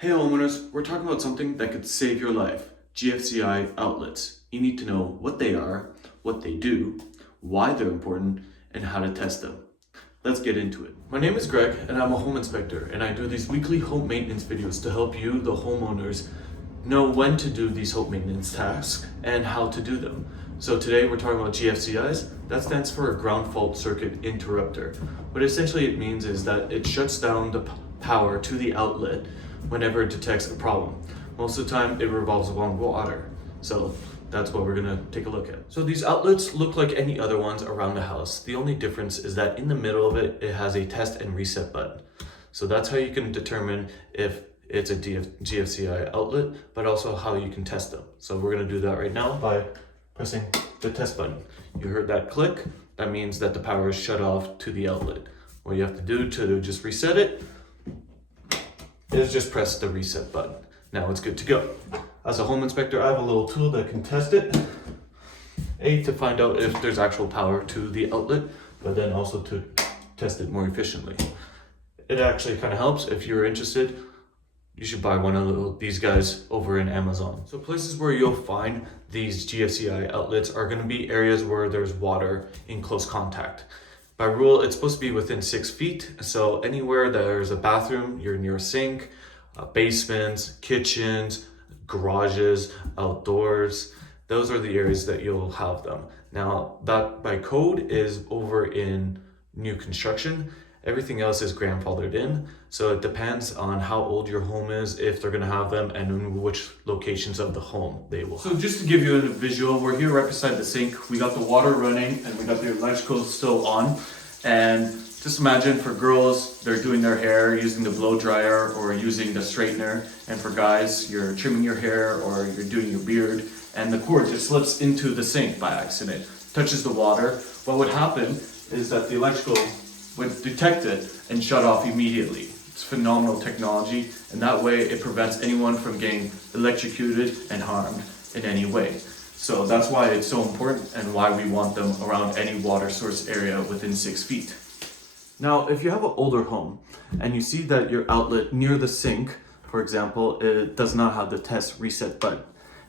Hey homeowners, we're talking about something that could save your life. GFCI outlets. You need to know what they are, what they do, why they're important, and how to test them. Let's get into it. My name is Greg and I'm a home inspector, and I do these weekly home maintenance videos to help you, the homeowners, know when to do these home maintenance tasks and how to do them. So today we're talking about GFCIs. That stands for a ground fault circuit interrupter. What essentially it means is that it shuts down the power to the outlet whenever it detects a problem. Most of the time it revolves around water. So that's what we're gonna take a look at. So these outlets look like any other ones around the house. The only difference is that in the middle of it, it has a test and reset button. So that's how you can determine if it's a GFCI outlet, but also how you can test them. So we're gonna do that right now by pressing the test button. You heard that click, that means that the power is shut off to the outlet. What you have to do to just reset it is just press the reset button. Now it's good to go. As a home inspector, I have a little tool that can test it. To find out if there's actual power to the outlet, but then also to test it more efficiently. It actually kind of helps. If you're interested, you should buy one of these guys over in Amazon. So places where you'll find these GFCI outlets are going to be areas where there's water in close contact. By rule, it's supposed to be within 6 feet. So anywhere there's a bathroom, you're near a sink, basements, kitchens, garages, outdoors, those are the areas that you'll have them. Now that by code is over in new construction. Everything else is grandfathered in. So it depends on how old your home is, if they're gonna have them, and in which locations of the home they will. So just to give you a visual, we're here right beside the sink. We got the water running and we got the electrical still on. And just imagine for girls, they're doing their hair using the blow dryer or using the straightener. And for guys, you're trimming your hair or you're doing your beard and the cord just slips into the sink by accident, touches the water. What would happen is that the electrical would detect it and shut off immediately. It's phenomenal technology, and that way it prevents anyone from getting electrocuted and harmed in any way. So that's why it's so important and why we want them around any water source area within 6 feet. Now, if you have an older home and you see that your outlet near the sink, for example, it does not have the test reset button,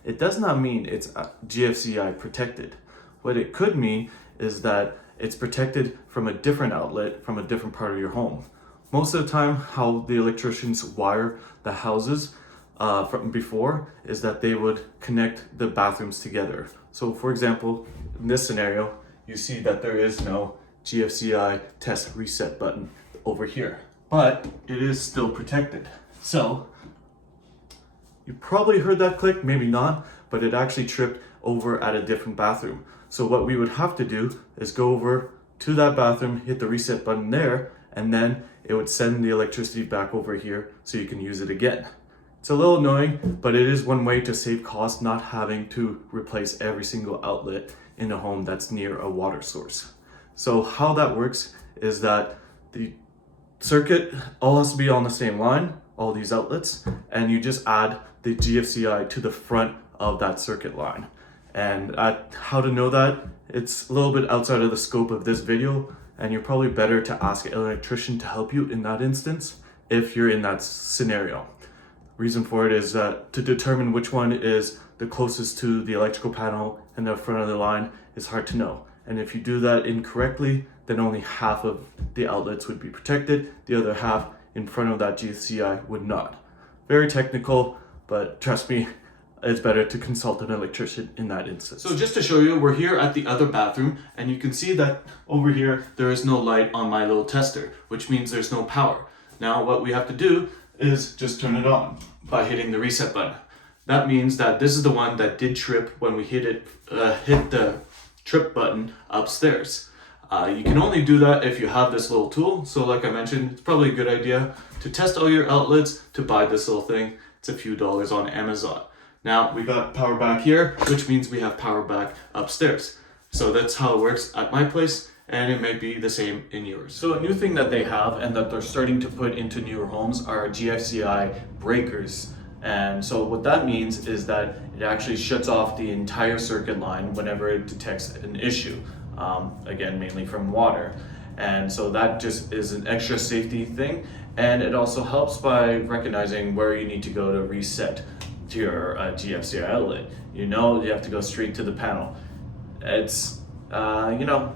it does not mean it's GFCI protected. What it could mean is that it's protected from a different outlet from a different part of your home. Most of the time, how the electricians wire the houses from before is that they would connect the bathrooms together. So for example, in this scenario, you see that there is no GFCI test reset button over here, but it is still protected. So you probably heard that click, maybe not, but it actually tripped over at a different bathroom. So what we would have to do is go over to that bathroom, hit the reset button there, and then it would send the electricity back over here so you can use it again. It's a little annoying, but it is one way to save costs, not having to replace every single outlet in a home that's near a water source. So how that works is that the circuit all has to be on the same line, all these outlets, and you just add the GFCI to the front of that circuit line. And how to know that, it's a little bit outside of the scope of this video, and you're probably better to ask an electrician to help you in that instance if you're in that scenario. Reason for it is that to determine which one is the closest to the electrical panel and the front of the line is hard to know. And if you do that incorrectly, then only half of the outlets would be protected, the other half in front of that GFCI would not. Very technical, but trust me, it's better to consult an electrician in that instance. So just to show you, we're here at the other bathroom, and you can see that over here, there is no light on my little tester, which means there's no power. Now what we have to do is just turn it on by hitting the reset button. That means that this is the one that did trip when we hit the trip button upstairs. You can only do that if you have this little tool. So like I mentioned, it's probably a good idea to test all your outlets to buy this little thing. It's a few dollars on Amazon. Now we got power back here, which means we have power back upstairs. So that's how it works at my place, and it may be the same in yours. So a new thing that they have and that they're starting to put into newer homes are GFCI breakers. And so what that means is that it actually shuts off the entire circuit line whenever it detects an issue, again, mainly from water. And so that just is an extra safety thing. And it also helps by recognizing where you need to go to reset to your GFCI outlet. You know you have to go straight to the panel. It's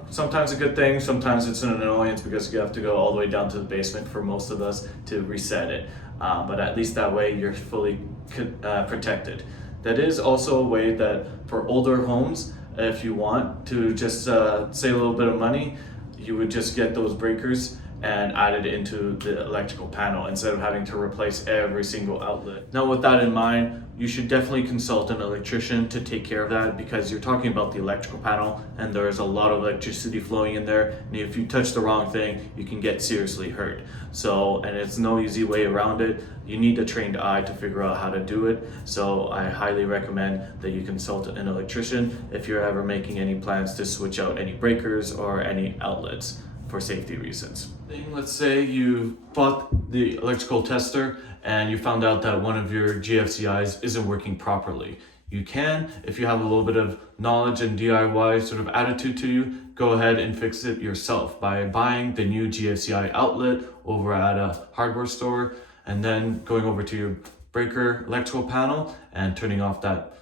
sometimes a good thing, sometimes it's an annoyance because you have to go all the way down to the basement for most of us to reset it. But at least that way you're fully protected. That is also a way that for older homes, if you want to just save a little bit of money, you would just get those breakers and add it into the electrical panel instead of having to replace every single outlet. Now with that in mind, you should definitely consult an electrician to take care of that, because you're talking about the electrical panel and there's a lot of electricity flowing in there, and if you touch the wrong thing, you can get seriously hurt. And it's no easy way around it. You need a trained eye to figure out how to do it. So I highly recommend that you consult an electrician if you're ever making any plans to switch out any breakers or any outlets for safety reasons. Let's say you bought the electrical tester and you found out that one of your GFCIs isn't working properly. You can, if you have a little bit of knowledge and DIY sort of attitude to you, go ahead and fix it yourself by buying the new GFCI outlet over at a hardware store, and then going over to your breaker electrical panel and turning off that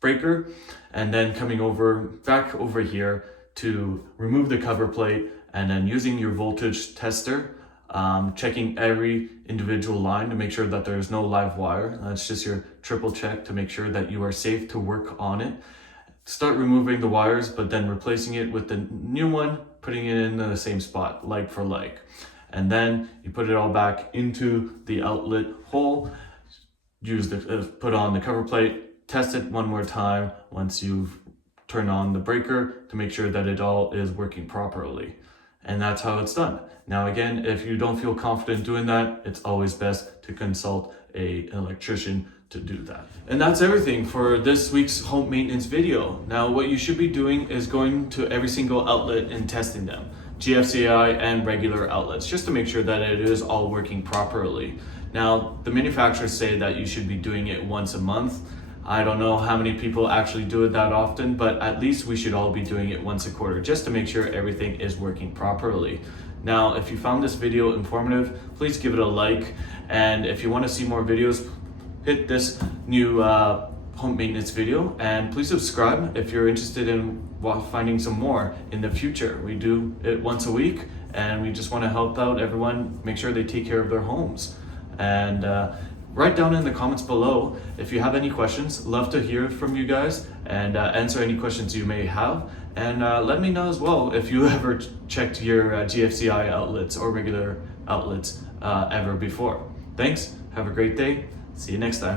breaker, and then coming back over here to remove the cover plate, and then using your voltage tester, checking every individual line to make sure that there's no live wire. That's just your triple check to make sure that you are safe to work on it. Start removing the wires, but then replacing it with the new one, putting it in the same spot, like for like. And then you put it all back into the outlet hole, put on the cover plate, test it one more time once you've turned on the breaker to make sure that it all is working properly. And that's how it's done. Now again, if you don't feel confident doing that, it's always best to consult an electrician to do that. And that's everything for this week's home maintenance video. Now what you should be doing is going to every single outlet and testing them, GFCI and regular outlets, just to make sure that it is all working properly. Now the manufacturers say that you should be doing it once a month. I don't know how many people actually do it that often, but at least we should all be doing it once a quarter just to make sure everything is working properly. Now, if you found this video informative, please give it a like. And if you want to see more videos, hit this new home maintenance video, and please subscribe if you're interested in finding some more in the future. We do it once a week, and we just want to help out everyone, make sure they take care of their homes. And write down in the comments below if you have any questions. Love to hear from you guys and answer any questions you may have. And let me know as well if you ever checked your GFCI outlets or regular outlets ever before. Thanks, have a great day, see you next time.